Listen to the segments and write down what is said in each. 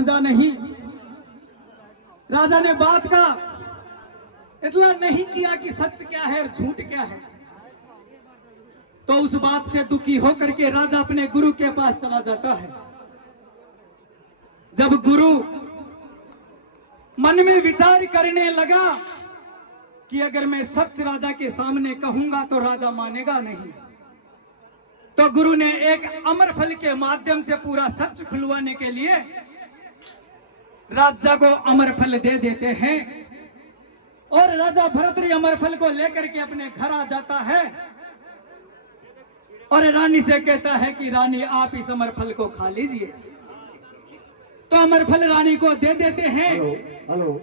समझा नहीं, राजा ने बात का इतना नहीं किया कि सच क्या है और झूठ क्या है। तो उस बात से दुखी होकर के राजा अपने गुरु के पास चला जाता है। जब गुरु मन में विचार करने लगा कि अगर मैं सच राजा के सामने कहूंगा तो राजा मानेगा नहीं, तो गुरु ने एक अमर फल के माध्यम से पूरा सच खुलवाने के लिए राजा को अमर फल दे देते हैं। और राजा भरतरी अमर फल को लेकर के अपने घर आ जाता है और रानी से कहता है कि रानी आप इस अमर फल को खा लीजिए। तो अमर फल रानी को दे देते हैं। हेलो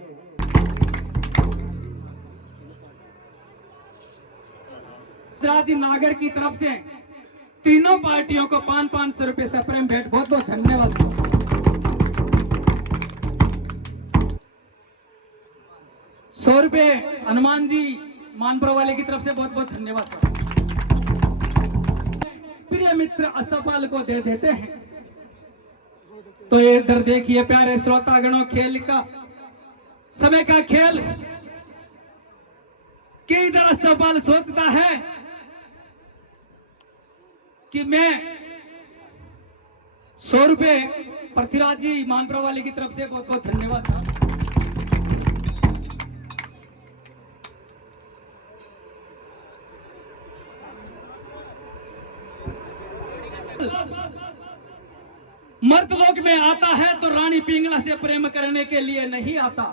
राजी नागर की तरफ से तीनों पार्टियों को 500 रुपए से प्रेम भेंट। बहुत बहुत धन्यवाद। 100 रुपए हनुमान जी मानपुर वाले की तरफ से बहुत बहुत धन्यवाद सर। प्रिय मित्र असफल को दे देते हैं। तो ये इधर देखिए प्यारे श्रोतागणों, खेल का समय का खेल कि इधर असफल सोचता है कि मैं 100 रुपए पृथ्वीराज जी मानपुर वाले की तरफ से बहुत बहुत धन्यवाद साहब। मर्द लोक में आता है तो रानी पिंगला से प्रेम करने के लिए नहीं आता।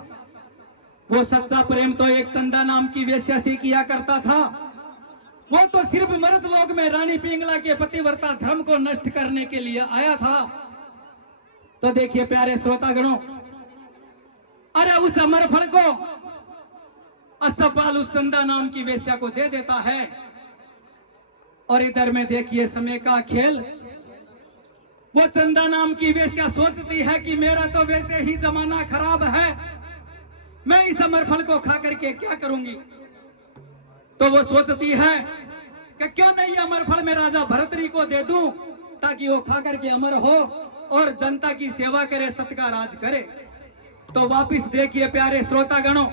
वो सच्चा प्रेम तो एक चंदा नाम की वेश्या से किया करता था। वो तो सिर्फ मर्द लोक में रानी पिंगला के पतिव्रता धर्म को नष्ट करने के लिए आया था। तो देखिए प्यारे श्रोतागणों, अरे उस अमर फल को असफल उस चंदा नाम की वेश्या को दे देता है। और इधर में देखिए समय का खेल। वो चंदा नाम की वेश्या सोचती है कि मेरा तो वैसे ही जमाना खराब है, मैं इस अमर फल को खा करके क्या करूंगी। तो वो सोचती है कि क्यों नहीं अमर फल में राजा भरतरी को दे दूं ताकि वो खा करके अमर हो और जनता की सेवा करे, सत्कार राज करे। तो वापिस देखिए प्यारे श्रोतागणों,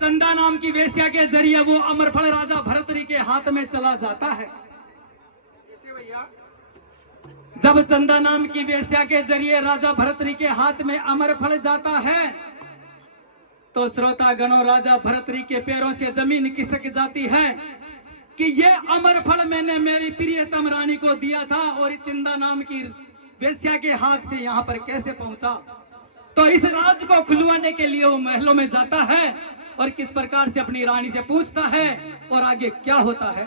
चंदा नाम की वेश्या के जरिए वो अमर फल राजा भरतरी के हाथ में चला जाता है। जब चंदा नाम की वेश्या के जरिए राजा भरतरी के हाथ में अमर फल जाता है तो श्रोतागणों, राजा भरतरी के पैरों से जमीन खिसक जाती है कि ये अमर फल मैंने मेरी प्रियतम रानी को दिया था और चंदा नाम की वेश्या के हाथ से यहाँ पर कैसे पहुंचा। तो इस राज को खुलवाने के लिए वो महलों में जाता है और किस प्रकार से अपनी रानी से पूछता है और आगे क्या होता है।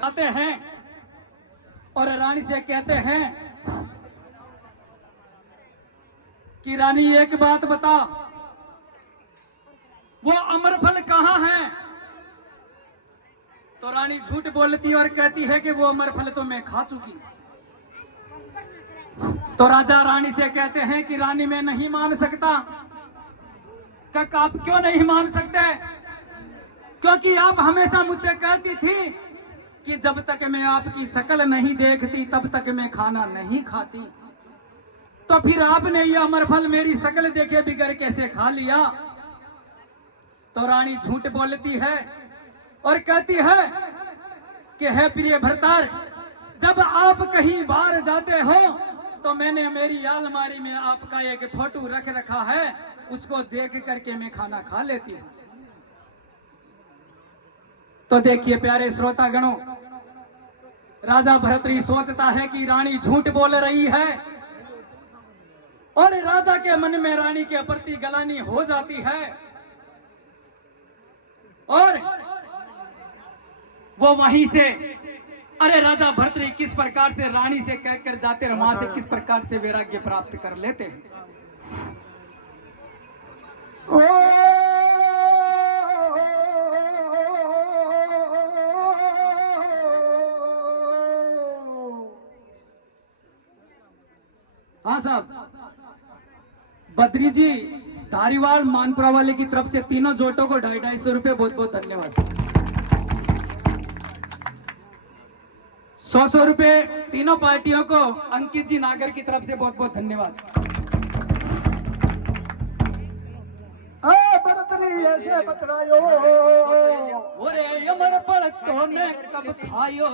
आते हैं और रानी से कहते हैं कि रानी एक बात बता, वो अमरफल कहां है। तो रानी झूठ बोलती और कहती है कि वो अमरफल तो मैं खा चुकी। तो राजा रानी से कहते हैं कि रानी मैं नहीं मान सकता। क्या आप क्यों नहीं मान सकते? क्योंकि आप हमेशा मुझसे कहती थी कि जब तक मैं आपकी शक्ल नहीं देखती तब तक मैं खाना नहीं खाती। तो फिर आपने यह अमरफल मेरी शक्ल देखे बिगर कैसे खा लिया? तो रानी झूठ बोलती है और कहती है कि हे प्रिय भरतार, जब आप कहीं बाहर जाते हो तो मैंने मेरी अलमारी में आपका एक फोटो रख रखा है, उसको देख करके मैं खाना खा लेती हूं। तो देखिए प्यारे श्रोतागणों, राजा भरतरी सोचता है कि रानी झूठ बोल रही है और राजा के मन में रानी के प्रति गलानी हो जाती है और वो वहीं से अरे राजा भरतरी किस प्रकार से रानी से कहकर जाते हैं, वहां से किस प्रकार से वैराग्य प्राप्त कर लेते हैं। हाँ साहब, बद्री जी धारीवाल मानपुरा वाले की तरफ से तीनों जोटों को 250 रुपए बहुत बहुत धन्यवाद। 100 रुपए तीनों पार्टियों को अंकित जी नागर की तरफ से बहुत बहुत धन्यवाद। ऐसे बतरायो ओरे अमर पड़ तो मैं कब खायो।